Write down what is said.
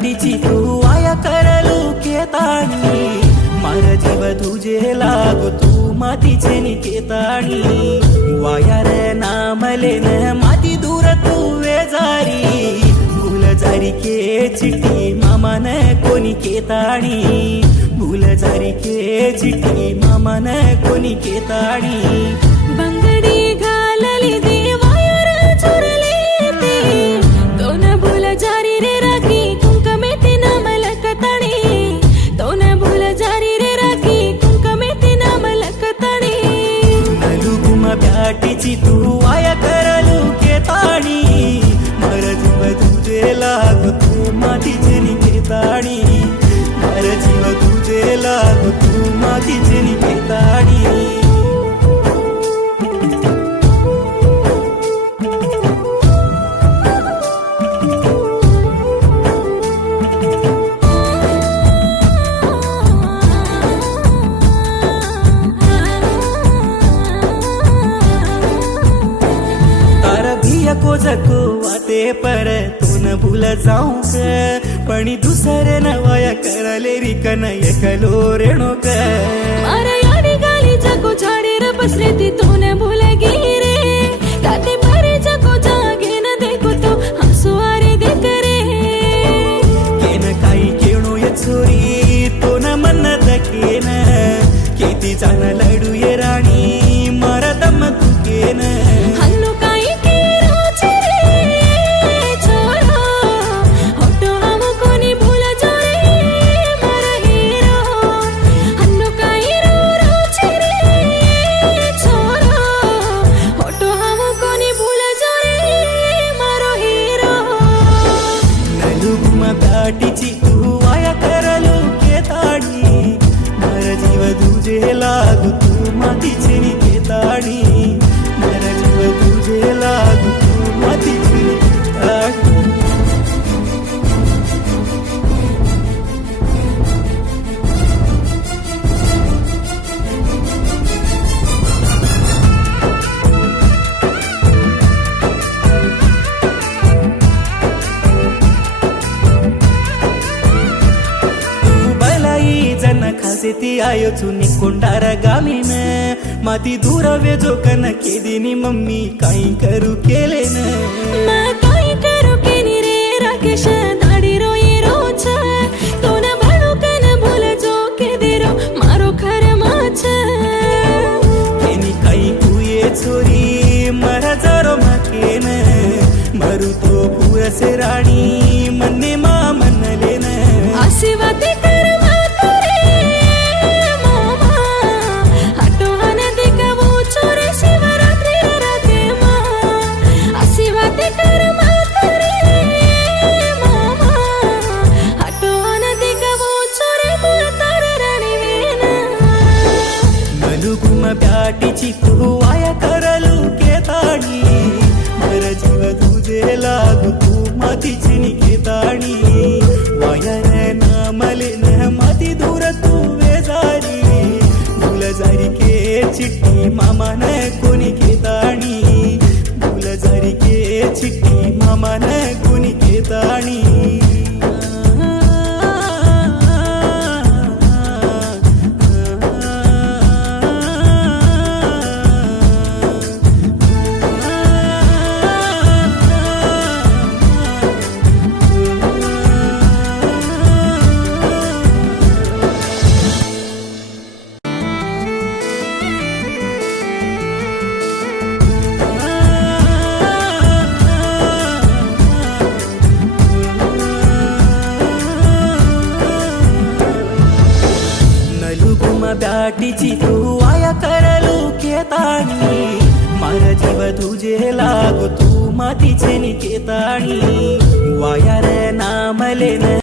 ब्याटीची तू आया करलू केताणी मार जीव तुझे लागू तू मातीचे निकेताणी वाया रे नामले न माती दूर तू वेजारी भूलजारी के चिट्टी मामा न कोणी केताणी भूलजारी के चिट्टी मामा न कोणी केताणी बंगडी घालली देवायर चोरले ते तो न भूलजारी रे राखी कुंकमेते नाम लकताणी तो न भूलजारी रे राखी कुंकमेते नाम लकताणी नलुगुमा ब्याटीची तू आया करलू केताणी मर जीव तुझे लागू तू मातीचे निकेताणी मर जीव तुझे लागू तू मातीचे निकेताणी को जको वाते पर तू न भूल जाऊ क पण दुसरे नवाया करले रिकन एकलो रेणो क अरे याडी गाली जको झाडे र बसले ती तू न भूल गिरे ताते भरे जको जागे न देखो तो हंसू आरे देख रे केन काही केणो ये चोरी तो न मन दकेन केती जान लडू ये राणी मारा दम तू केन हन्नु काही ब्याटीची तू आया करलू केताणी मर जीव तुझे लागू तू मातीचे निकेताणी मर जीव तुझे लागू तू मातीचे निकेताणी ती आयो चुनी कोंडार गामीन माती दूर वेजो कन केदिनी मम्मी काही करू केले न काही करू केनी रे राकेश दाडी रोये रोछ तो न भाडू कन भूल जो के देरो मारो खर माछ केनी काही कुये चोरी मरा जरो मकेन मरू तो पुरसे राणी मन्ने मा मनले न आसी वाते कर ब्याटीची तू आया करलू केताणी मर जीव तुझे लागू तू मातीची निकेताणी वाया रे नामले न माती दूर तू वेजारी भूलजारी के चिट्टी मामा न कोणी केताणी भूलजारी के चिट्टी मामा न कोणी केताणी ब्याटीची तू आया करलू केताणी मार जीव तुझे लागू तू मातीचे निकेताणी वाया रे नामले न